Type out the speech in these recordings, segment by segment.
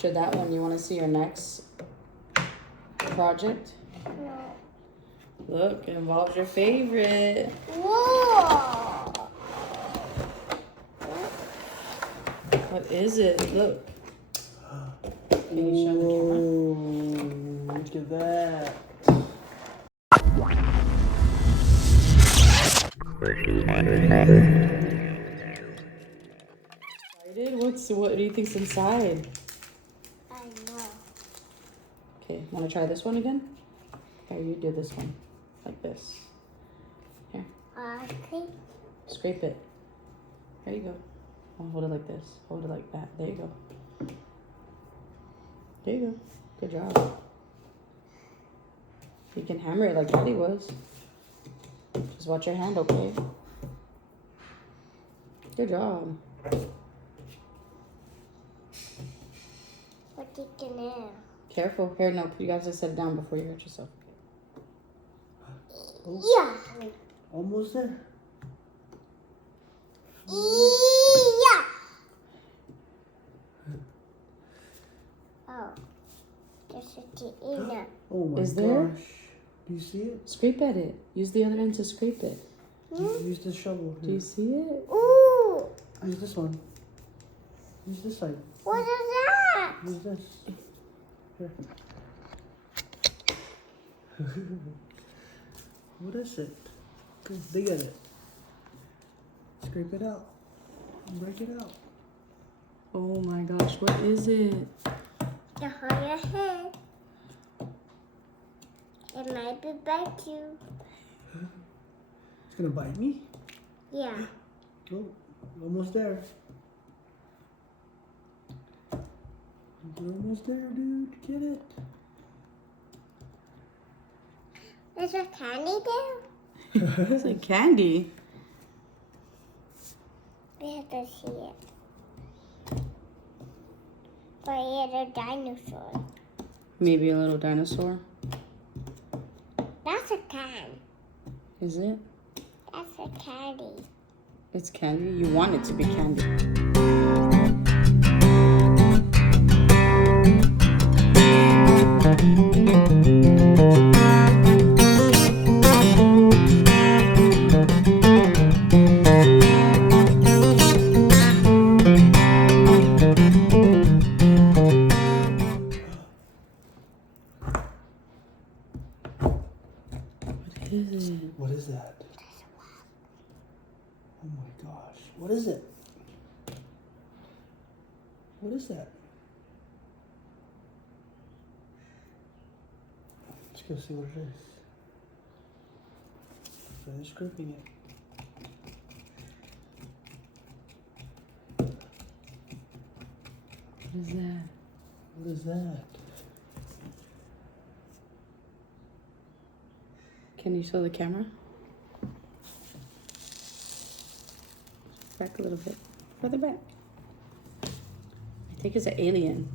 after that one, you want to see your next project? No. Look, it involves your favorite. Whoa! What is it? Look. Can you show the camera? Look at that. Excited? What do you think's inside? I know. Okay, want to try this one again? Here, you do this one. Like this. Here, Okay. scrape it. There you go. Oh, hold it like this. Hold it like that. There you go. There you go. Good job. You can hammer it like Daddy was. Just watch your hand, okay? Good job. What you can do? Careful. Here, no, you guys just set it down before you hurt yourself. Yeah. Almost there. Yeah. Oh. There's a Tina. Oh my Is gosh. there? Do you see it? Scrape at it. Use the other end to scrape it. Use the shovel. Do you see it? Ooh. Use this one. Use this side. What is that? Use this. Here. What is it? Go dig at it. Scrape it out. Break it out. Oh my gosh, what is it? The hold your hand. It might be bite you. It's gonna bite me? Yeah. Oh, almost there. You're almost there, dude. Get it. There's a candy there. It's like candy. We have to see it. But it's a dinosaur. Maybe a little dinosaur. That's a can. Is it? That's a candy. It's candy? You want it to be candy. What is that? Oh my gosh. What is it? What is that? Let's go see what it is. Finish scraping it. What is that? What is that? Can you show the camera? Back a little bit. Further back. I think it's an alien.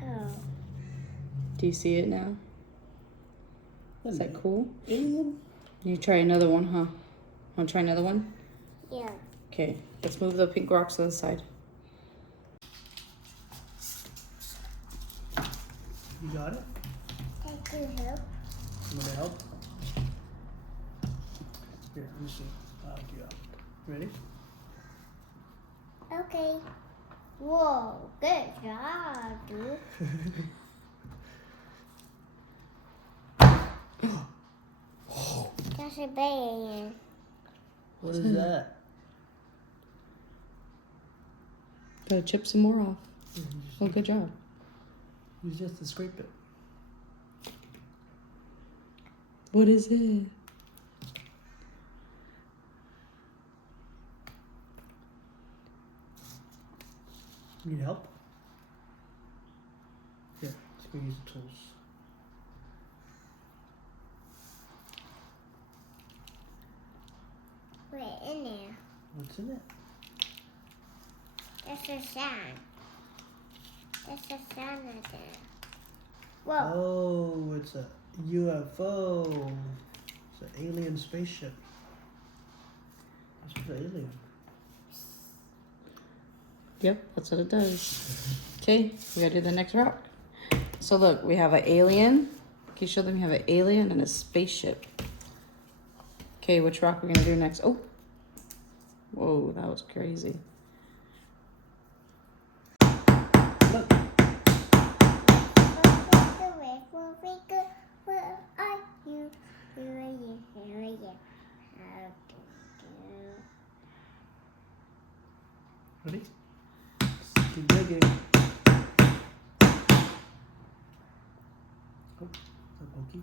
Oh. Do you see it now? Is that cool? Alien? You try another one, huh? Want to try another one? Yeah. Okay, let's move the pink rocks to the side. You got it? Thank you, help. You want to help? Here, let me see. I'll help you out. Ready? Okay. Whoa, good job, dude. That's a baby. What is that? Gotta chip some more off. Oh, good job. Use just to scrape it. What is it? Need help? Here, let's go use the tools. Wait, in there. What's in it? That's a sand. That's a sand right there. Whoa. Oh, it's a UFO. It's an alien spaceship. That's for the alien. Yep, that's what it does. Okay, we gotta do the next rock. So look, we have an alien. Can you show them you have an alien and a spaceship? Okay, which rock are we gonna do next? Oh, whoa, that was crazy. Look. Where are you? Where are you? Where are you? Ready? Keep digging. Oh, is that monkey?